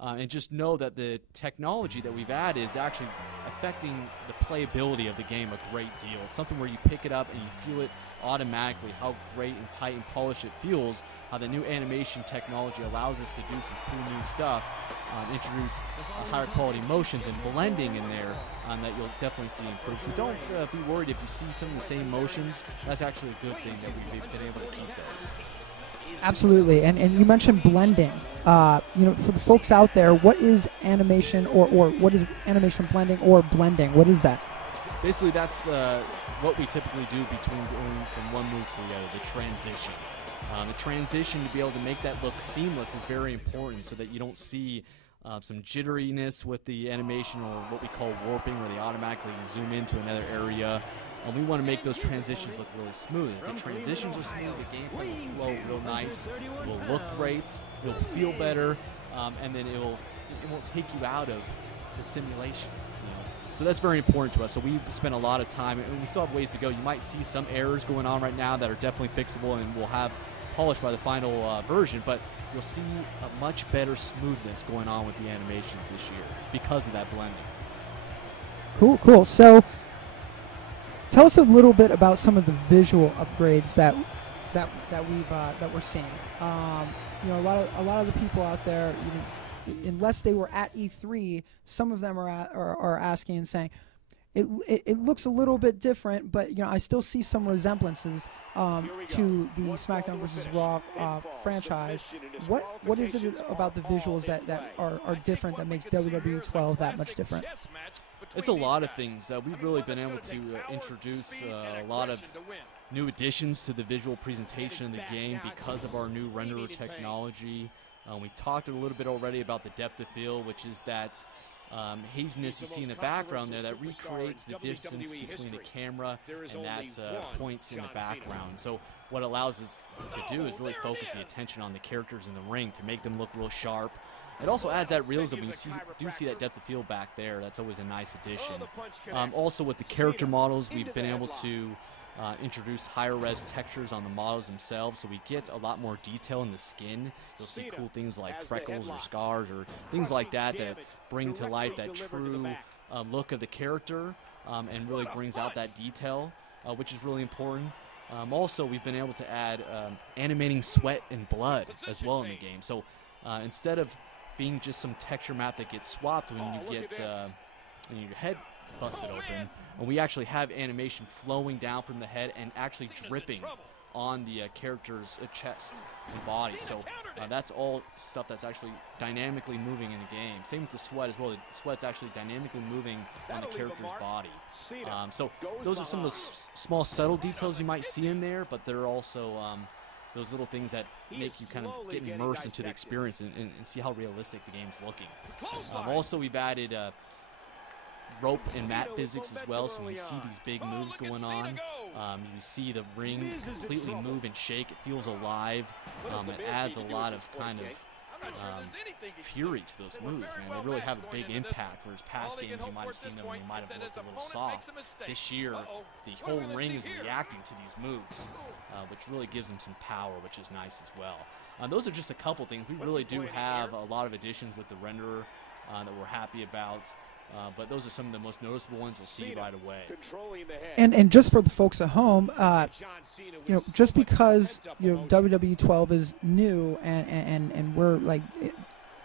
and just know that the technology that we've added is actually affecting the playability of the game a great deal. It's something where you pick it up and you feel it automatically, how great and tight and polished it feels, how the new animation technology allows us to do some cool new stuff, introduce higher quality motions and blending in there that you'll definitely see improve. So don't be worried if you see some of the same motions. That's actually a good thing that we've been able to keep those. Absolutely, and you mentioned blending. For the folks out there, what is animation or what is animation blending or blending? What is that? Basically, that's what we typically do between going from one move to the other, the transition. The transition, to be able to make that look seamless, is very important so that you don't see some jitteriness with the animation, or what we call warping, where they automatically zoom into another area. We want to make those transitions look really smooth. If the transitions are smooth, the gameplay will flow real nice, it will look great, it will feel better, and then it won't take you out of the simulation. So that's very important to us. So we've spent a lot of time, and we still have ways to go. You might see some errors going on right now that are definitely fixable and will have polished by the final version, but you'll see a much better smoothness going on with the animations this year because of that blending. Cool. So tell us a little bit about some of the visual upgrades that we're seeing. A lot of the people out there, unless they were at E3, some of them are asking and saying, it looks a little bit different, but I still see some resemblances to the SmackDown vs. Raw franchise. What is it about the visuals that are different that makes WWE 12 that much different? It's a lot of things. We've really been able to introduce a lot of new additions to the visual presentation of the game because of our new renderer technology. We talked a little bit already about the depth of field, which is that haziness you see in the background there that recreates the distance between the camera and that points in the background. So what it allows us to do is really focus the attention on the characters in the ring to make them look real sharp. It also adds that realism when you do see that depth of field back there. That's always a nice addition. Also with the character models, we've been able to introduce higher res textures on the models themselves, so we get a lot more detail in the skin. You'll see cool things like freckles or scars or things like that that bring to life that true look of the character and really brings out that detail, which is really important. Also, we've been able to add animating sweat and blood as well in the game. So instead of being just some texture map that gets swapped when you get your head busted open, and we actually have animation flowing down from the head and actually dripping on the character's chest and body. So that's all stuff that's actually dynamically moving in the game. Same with the sweat as well. The sweat's actually dynamically moving on the character's body. So those are some of those small subtle details you might see in there, but they're also those little things that make you kind of get immersed into the experience and see how realistic the game's looking. Also, we've added rope and mat physics as well, so when you see these big moves going on, you see the ring completely move and shake. It feels alive. It adds a lot of kind of fury to those moves, man. They really have a big impact, whereas past games you might have seen them and they might have looked a little soft. This year, the whole ring is reacting to these moves, which really gives them some power, which is nice as well. Those are just a couple things. We really do have a lot of additions with the renderer that we're happy about. But those are some of the most noticeable ones you'll see right away. And just for the folks at home, just because WWE 12 is new and we're like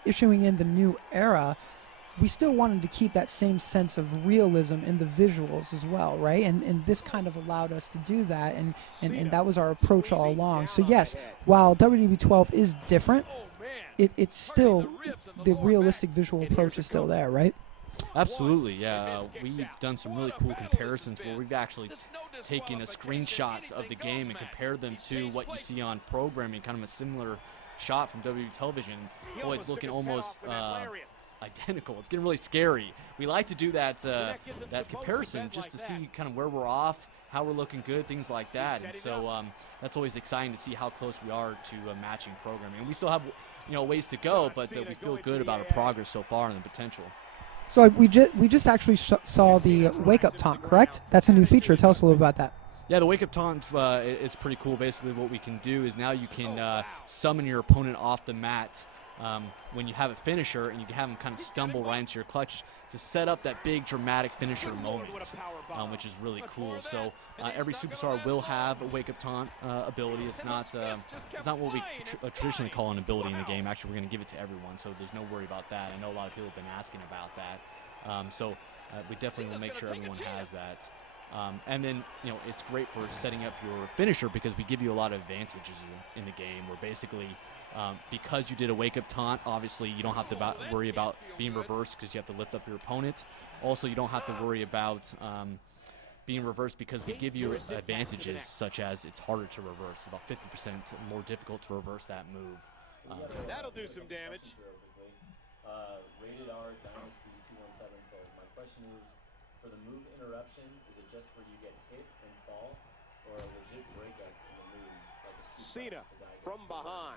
issuing in the new era, we still wanted to keep that same sense of realism in the visuals as well, right? And this kind of allowed us to do that, and that was our approach all along. So yes, while WWE 12 is different, it's still the realistic visual approach is still there, right? Absolutely, yeah. We've done some really cool comparisons where we've actually taken screenshots of the game and compared them to what you see on programming, kind of a similar shot from WWE television. Boy, it's looking almost identical. It's getting really scary. We like to do that comparison just to see kind of where we're off, how we're looking good, things like that. And so that's always exciting to see how close we are to matching programming. And we still have ways to go, but we feel good about our progress so far and the potential. So we just actually saw the wake-up taunt, correct? That's a new feature. Tell us a little about that. Yeah, the wake-up taunt is pretty cool. Basically, what we can do is now you can summon your opponent off the mat when you have a finisher and you can have them kind of stumble right into your clutch to set up that big dramatic finisher moment, which is really cool. So every superstar will have a wake-up taunt ability. It's not what we traditionally call an ability in the game. Actually, we're going to give it to everyone, so there's no worry about that. I know a lot of people have been asking about that. So we definitely will make sure everyone has that. And then, it's great for setting up your finisher because we give you a lot of advantages in the game where basically because you did a wake-up taunt, obviously you don't have to worry about being reversed because you have to lift up your opponent. Also, you don't have to worry about being reversed because we give you advantages such as it's harder to reverse. It's about 50% more difficult to reverse that move. That'll do some damage. Rated R Dynasty 217 says, my question is, for the move interruption, is it just where you get hit and fall, or a legit breakup in the move? Like a Cena from behind.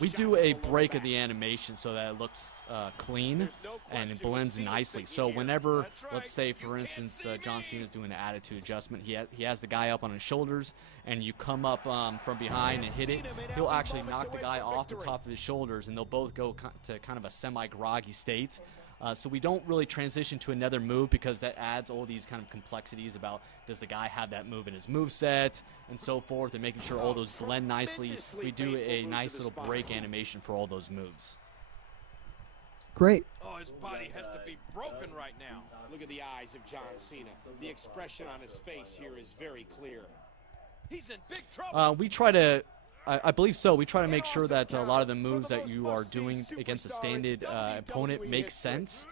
We do a break of the animation so that it looks clean and it blends nicely. So whenever, let's say, for instance, John Cena's doing an attitude adjustment, he has the guy up on his shoulders, and you come up from behind and hit it, he'll actually knock the guy off the top of his shoulders, and they'll both go to kind of a semi-groggy state. So we don't really transition to another move because that adds all these kind of complexities about does the guy have that move in his moveset and so forth, and making sure all those blend nicely. We do a nice little break animation for all those moves. Great. Oh, his body has to be broken right now. Look at the eyes of John Cena. The expression on his face here is very clear. He's in big trouble. We try to... I believe so. We try to make sure that a lot of the moves that you are doing against a standard opponent make sense.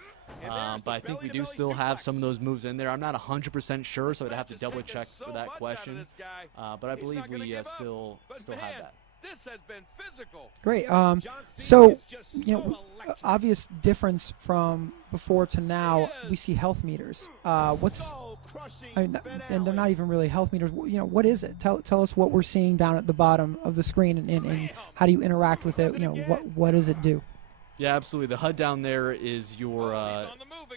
But I think we do still have some of those moves in there. I'm not 100% sure, so I'd have to double check for that question. But I believe we still have that. This has been physical. Great. So, obvious difference from before to now, we see health meters. And they're not even really health meters. What is it? Tell us what we're seeing down at the bottom of the screen, and how do you interact with it? What does it do? Yeah, absolutely. The HUD down there is your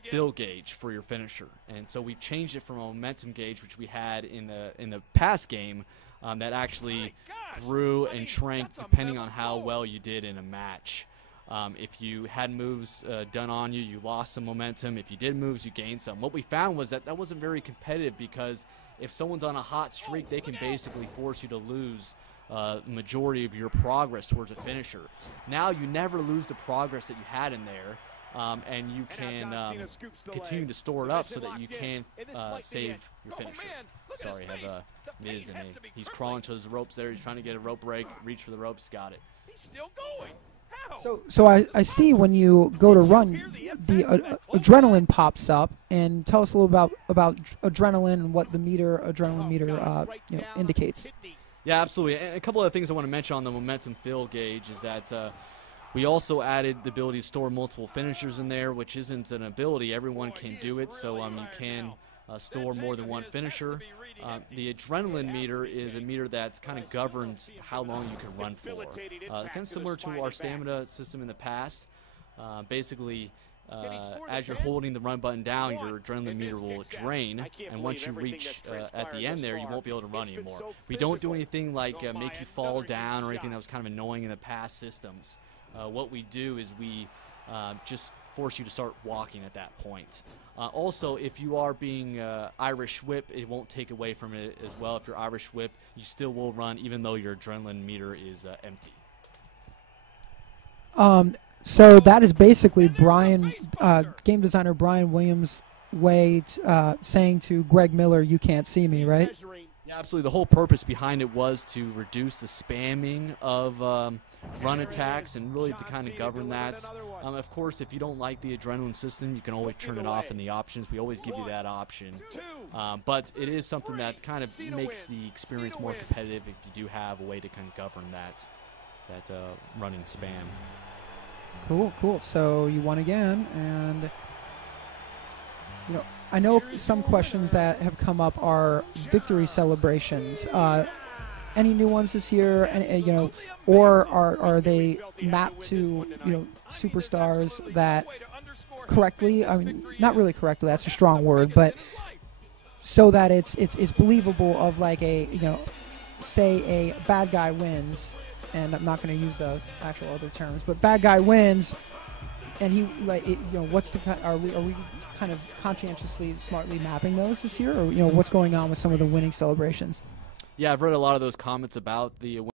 fill gauge for your finisher, and so we changed it from a momentum gauge, which we had in the past game, that actually grew and shrank depending on how well you did in a match. If you had moves done on you, you lost some momentum. If you did moves, you gained some. What we found was that wasn't very competitive because if someone's on a hot streak, they can basically force you to lose majority of your progress towards a finisher. Now you never lose the progress that you had in there, and you can continue to store it up so that you can save your finisher. Sorry, I have Miz, and he's crawling to his ropes there. He's trying to get a rope break, reach for the ropes, got it. He's still going. So I see when you go to run, the adrenaline pops up, and tell us a little about adrenaline and what the adrenaline meter indicates. Yeah, absolutely. And a couple of things I want to mention on the momentum fill gauge is that we also added the ability to store multiple finishers in there, which isn't an ability. Everyone can do it, so you can store more than one finisher. The adrenaline meter is a meter that kind of governs how long you can run for. Kind of similar to our stamina system in the past. Basically, as you're holding the run button down, your adrenaline meter will drain, and once you reach at the end there, you won't be able to run anymore. We don't do anything like make you fall down or anything that was kind of annoying in the past systems. What we do is we just force you to start walking at that point. Also, if you are being Irish whip, it won't take away from it as well. If you're Irish whip, you still will run even though your adrenaline meter is empty. So that is basically game designer Brian Williams' way saying to Greg Miller, "You can't see me," right? Yeah, absolutely. The whole purpose behind it was to reduce the spamming of run attacks and really to kind of govern that. Of course, if you don't like the adrenaline system, you can always turn it off in the options. We always give you that option. But it is something that kind of makes the experience more competitive if you do have a way to kind of govern that running spam. Cool. So you won again, and I know some questions that have come up are victory celebrations. Any new ones this year? And or are they mapped to superstars that correctly? I mean, not really correctly. That's a strong word, but so that it's believable. Of like say a bad guy wins, and I'm not going to use the actual other terms, but bad guy wins, and he what's the are we kind of conscientiously, smartly mapping those this year, or what's going on with some of the winning celebrations? Yeah, I've read a lot of those comments about the